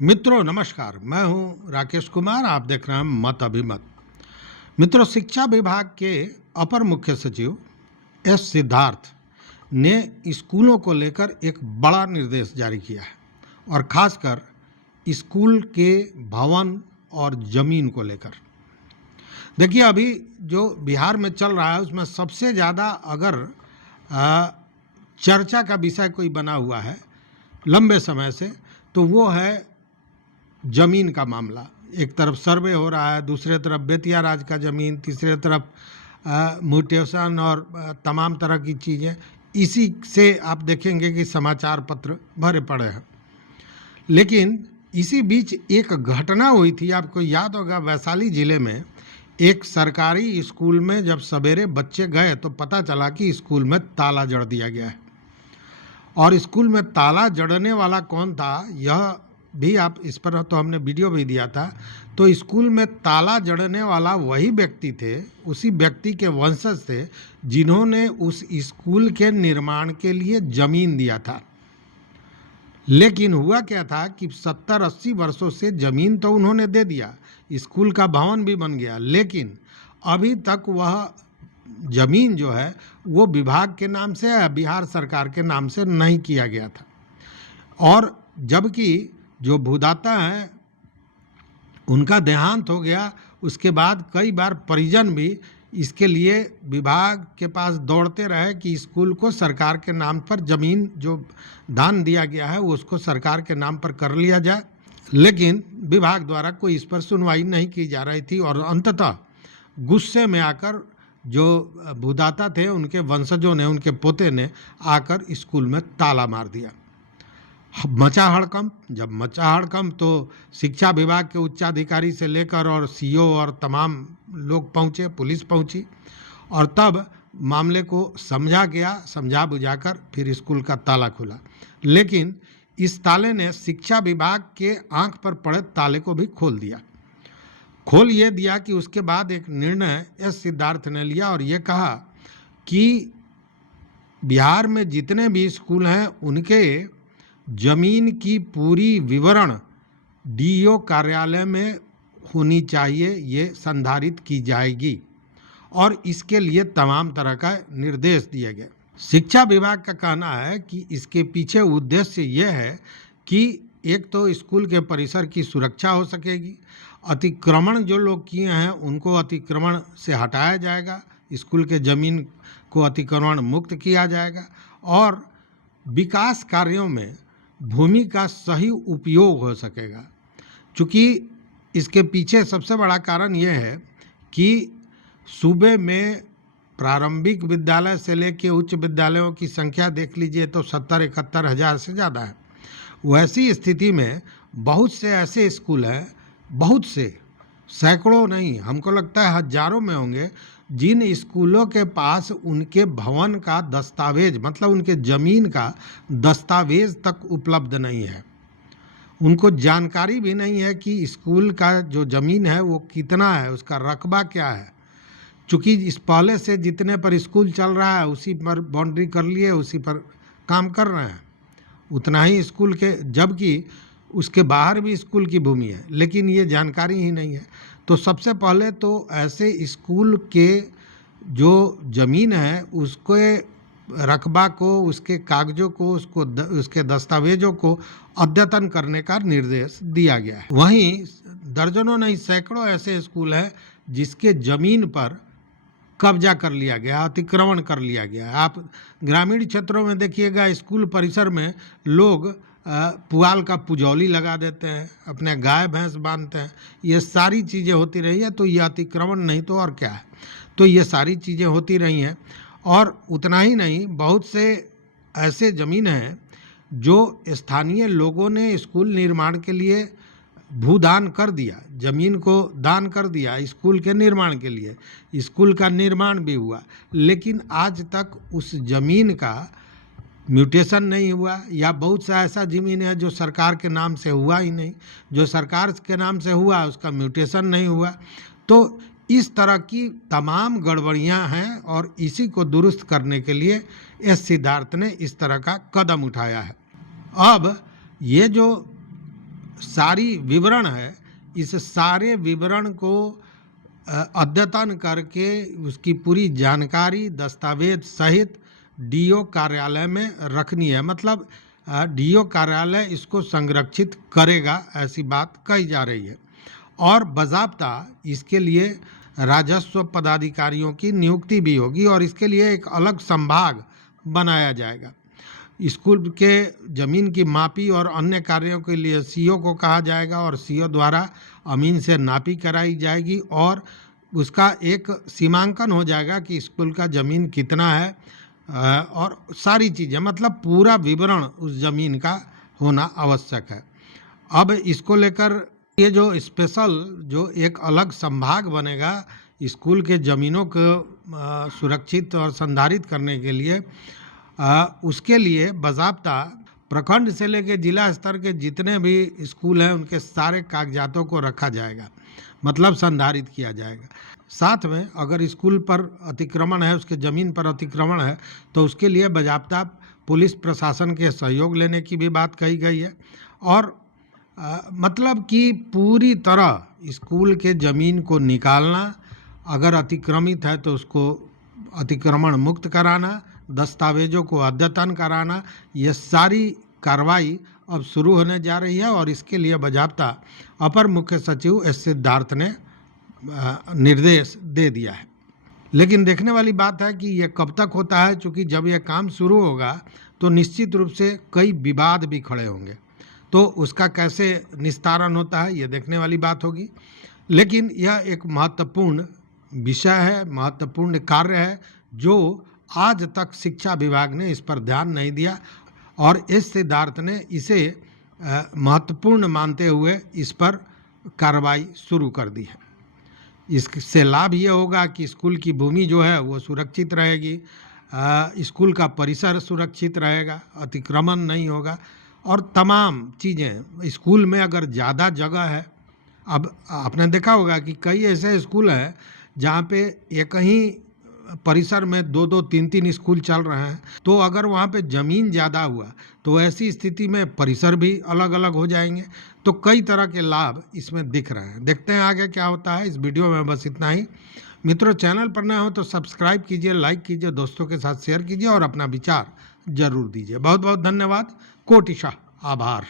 मित्रों नमस्कार, मैं हूं राकेश कुमार। आप देख रहे हैं मत अभिमत। मित्रों, शिक्षा विभाग के अपर मुख्य सचिव एस सिद्धार्थ ने स्कूलों को लेकर एक बड़ा निर्देश जारी किया है और खासकर स्कूल के भवन और जमीन को लेकर। देखिए, अभी जो बिहार में चल रहा है उसमें सबसे ज़्यादा अगर चर्चा का विषय कोई बना हुआ है लंबे समय से, तो वो है जमीन का मामला। एक तरफ सर्वे हो रहा है, दूसरे तरफ बेतिया राज का ज़मीन, तीसरे तरफ म्यूटेशन और तमाम तरह की चीज़ें। इसी से आप देखेंगे कि समाचार पत्र भरे पड़े हैं। लेकिन इसी बीच एक घटना हुई थी, आपको याद होगा, वैशाली ज़िले में एक सरकारी स्कूल में जब सवेरे बच्चे गए तो पता चला कि स्कूल में ताला जड़ दिया गया है। और स्कूल में ताला जड़ने वाला कौन था, यह भी आप इस पर तो हमने वीडियो भी दिया था। तो स्कूल में ताला जड़ने वाला वही व्यक्ति थे, उसी व्यक्ति के वंशज थे जिन्होंने उस स्कूल के निर्माण के लिए ज़मीन दिया था। लेकिन हुआ क्या था कि 70-80 वर्षों से ज़मीन तो उन्होंने दे दिया, स्कूल का भवन भी बन गया, लेकिन अभी तक वह ज़मीन जो है वो विभाग के नाम से या बिहार सरकार के नाम से नहीं किया गया था। और जबकि जो भूदाता हैं उनका देहांत हो गया, उसके बाद कई बार परिजन भी इसके लिए विभाग के पास दौड़ते रहे कि स्कूल को सरकार के नाम पर ज़मीन जो दान दिया गया है वो उसको सरकार के नाम पर कर लिया जाए, लेकिन विभाग द्वारा कोई इस पर सुनवाई नहीं की जा रही थी। और अंततः गुस्से में आकर जो भूदाता थे उनके वंशजों ने, उनके पोते ने आकर स्कूल में ताला मार दिया। मचा हड़कंप। जब मचा हड़कंप तो शिक्षा विभाग के उच्चाधिकारी से लेकर और सीईओ और तमाम लोग पहुँचे, पुलिस पहुँची और तब मामले को समझा गया। समझा बुझाकर फिर स्कूल का ताला खुला, लेकिन इस ताले ने शिक्षा विभाग के आंख पर पड़े ताले को भी खोल ये दिया कि उसके बाद एक निर्णय एस सिद्धार्थ ने लिया और ये कहा कि बिहार में जितने भी स्कूल हैं उनके जमीन की पूरी विवरण डीईओ कार्यालय में होनी चाहिए, ये संधारित की जाएगी और इसके लिए तमाम तरह का निर्देश दिए गए। शिक्षा विभाग का कहना है कि इसके पीछे उद्देश्य ये है कि एक तो स्कूल के परिसर की सुरक्षा हो सकेगी, अतिक्रमण जो लोग किए हैं उनको अतिक्रमण से हटाया जाएगा, स्कूल के ज़मीन को अतिक्रमण मुक्त किया जाएगा और विकास कार्यों में भूमि का सही उपयोग हो सकेगा। चूँकि इसके पीछे सबसे बड़ा कारण यह है कि सूबे में प्रारंभिक विद्यालय से लेकर उच्च विद्यालयों की संख्या देख लीजिए तो 70-71 हज़ार से ज़्यादा है। वैसी स्थिति में बहुत से ऐसे स्कूल हैं, बहुत से, सैकड़ों नहीं, हमको लगता है हजारों में होंगे, जिन स्कूलों के पास उनके भवन का दस्तावेज, मतलब उनके ज़मीन का दस्तावेज तक उपलब्ध नहीं है। उनको जानकारी भी नहीं है कि स्कूल का जो ज़मीन है वो कितना है, उसका रकबा क्या है। चूँकि इस पहले से जितने पर स्कूल चल रहा है उसी पर बाउंड्री कर लिए, उसी पर काम कर रहे हैं, उतना ही स्कूल के, जबकि उसके बाहर भी स्कूल की भूमि है, लेकिन ये जानकारी ही नहीं है। तो सबसे पहले तो ऐसे स्कूल के जो ज़मीन है उसके रकबा को, उसके कागज़ों को, उसके दस्तावेजों को अद्यतन करने का निर्देश दिया गया है। वहीं दर्जनों नहीं सैकड़ों ऐसे स्कूल हैं जिसके ज़मीन पर कब्जा कर लिया गया, अतिक्रमण कर लिया गया। आप ग्रामीण क्षेत्रों में देखिएगा, स्कूल परिसर में लोग पुआल का पुजौली लगा देते हैं, अपने गाय भैंस बांधते हैं, ये सारी चीज़ें होती रही है। तो ये अतिक्रमण नहीं तो और क्या है। तो ये सारी चीज़ें होती रही हैं। और उतना ही नहीं, बहुत से ऐसे ज़मीन हैं जो स्थानीय लोगों ने स्कूल निर्माण के लिए भूदान कर दिया, ज़मीन को दान कर दिया स्कूल के निर्माण के लिए, स्कूल का निर्माण भी हुआ, लेकिन आज तक उस ज़मीन का म्यूटेशन नहीं हुआ, या बहुत सा ऐसा ज़मीन है जो सरकार के नाम से हुआ ही नहीं, जो सरकार के नाम से हुआ उसका म्यूटेशन नहीं हुआ। तो इस तरह की तमाम गड़बड़ियां हैं और इसी को दुरुस्त करने के लिए एस सिद्धार्थ ने इस तरह का कदम उठाया है। अब ये जो सारी विवरण है, इस सारे विवरण को अद्यतन करके उसकी पूरी जानकारी दस्तावेज सहित डीओ कार्यालय में रखनी है। मतलब डीओ कार्यालय इसको संरक्षित करेगा, ऐसी बात कही जा रही है। और बाज़ाब्ता इसके लिए राजस्व पदाधिकारियों की नियुक्ति भी होगी और इसके लिए एक अलग संभाग बनाया जाएगा। स्कूल के ज़मीन की मापी और अन्य कार्यों के लिए सीओ को कहा जाएगा और सीओ द्वारा अमीन से नापी कराई जाएगी और उसका एक सीमांकन हो जाएगा कि स्कूल का ज़मीन कितना है और सारी चीज़ें, मतलब पूरा विवरण उस ज़मीन का होना आवश्यक है। अब इसको लेकर ये जो स्पेशल जो एक अलग संभाग बनेगा स्कूल के ज़मीनों को सुरक्षित और संधारित करने के लिए, उसके लिए बाज़ाब्ता प्रखंड से लेकर जिला स्तर के जितने भी स्कूल हैं उनके सारे कागजातों को रखा जाएगा, मतलब संधारित किया जाएगा। साथ में अगर स्कूल पर अतिक्रमण है, उसके ज़मीन पर अतिक्रमण है, तो उसके लिए बाज़ाब्ता पुलिस प्रशासन के सहयोग लेने की भी बात कही गई है। और मतलब कि पूरी तरह स्कूल के ज़मीन को निकालना, अगर अतिक्रमित है तो उसको अतिक्रमण मुक्त कराना, दस्तावेजों को अद्यतन कराना, ये सारी कार्रवाई अब शुरू होने जा रही है। और इसके लिए बाज़ाब्ता अपर मुख्य सचिव एस सिद्धार्थ ने निर्देश दे दिया है। लेकिन देखने वाली बात है कि ये कब तक होता है, क्योंकि जब ये काम शुरू होगा तो निश्चित रूप से कई विवाद भी खड़े होंगे, तो उसका कैसे निस्तारण होता है ये देखने वाली बात होगी। लेकिन यह एक महत्वपूर्ण विषय है, महत्वपूर्ण कार्य है जो आज तक शिक्षा विभाग ने इस पर ध्यान नहीं दिया और एस सिद्धार्थ ने इसे महत्वपूर्ण मानते हुए इस पर कार्रवाई शुरू कर दी है। इससे लाभ ये होगा कि स्कूल की भूमि जो है वो सुरक्षित रहेगी, स्कूल का परिसर सुरक्षित रहेगा, अतिक्रमण नहीं होगा और तमाम चीज़ें। स्कूल में अगर ज़्यादा जगह है, अब आपने देखा होगा कि कई ऐसे स्कूल हैं जहाँ पे एक ही परिसर में 2-2, 3-3 स्कूल चल रहे हैं, तो अगर वहाँ पे ज़मीन ज़्यादा हुआ तो ऐसी स्थिति में परिसर भी अलग अलग हो जाएंगे। तो कई तरह के लाभ इसमें दिख रहे हैं। देखते हैं आगे क्या होता है। इस वीडियो में बस इतना ही। मित्रों, चैनल पर नए हो तो सब्सक्राइब कीजिए, लाइक कीजिए, दोस्तों के साथ शेयर कीजिए और अपना विचार जरूर दीजिए। बहुत बहुत धन्यवाद। कोटिशाह आभार।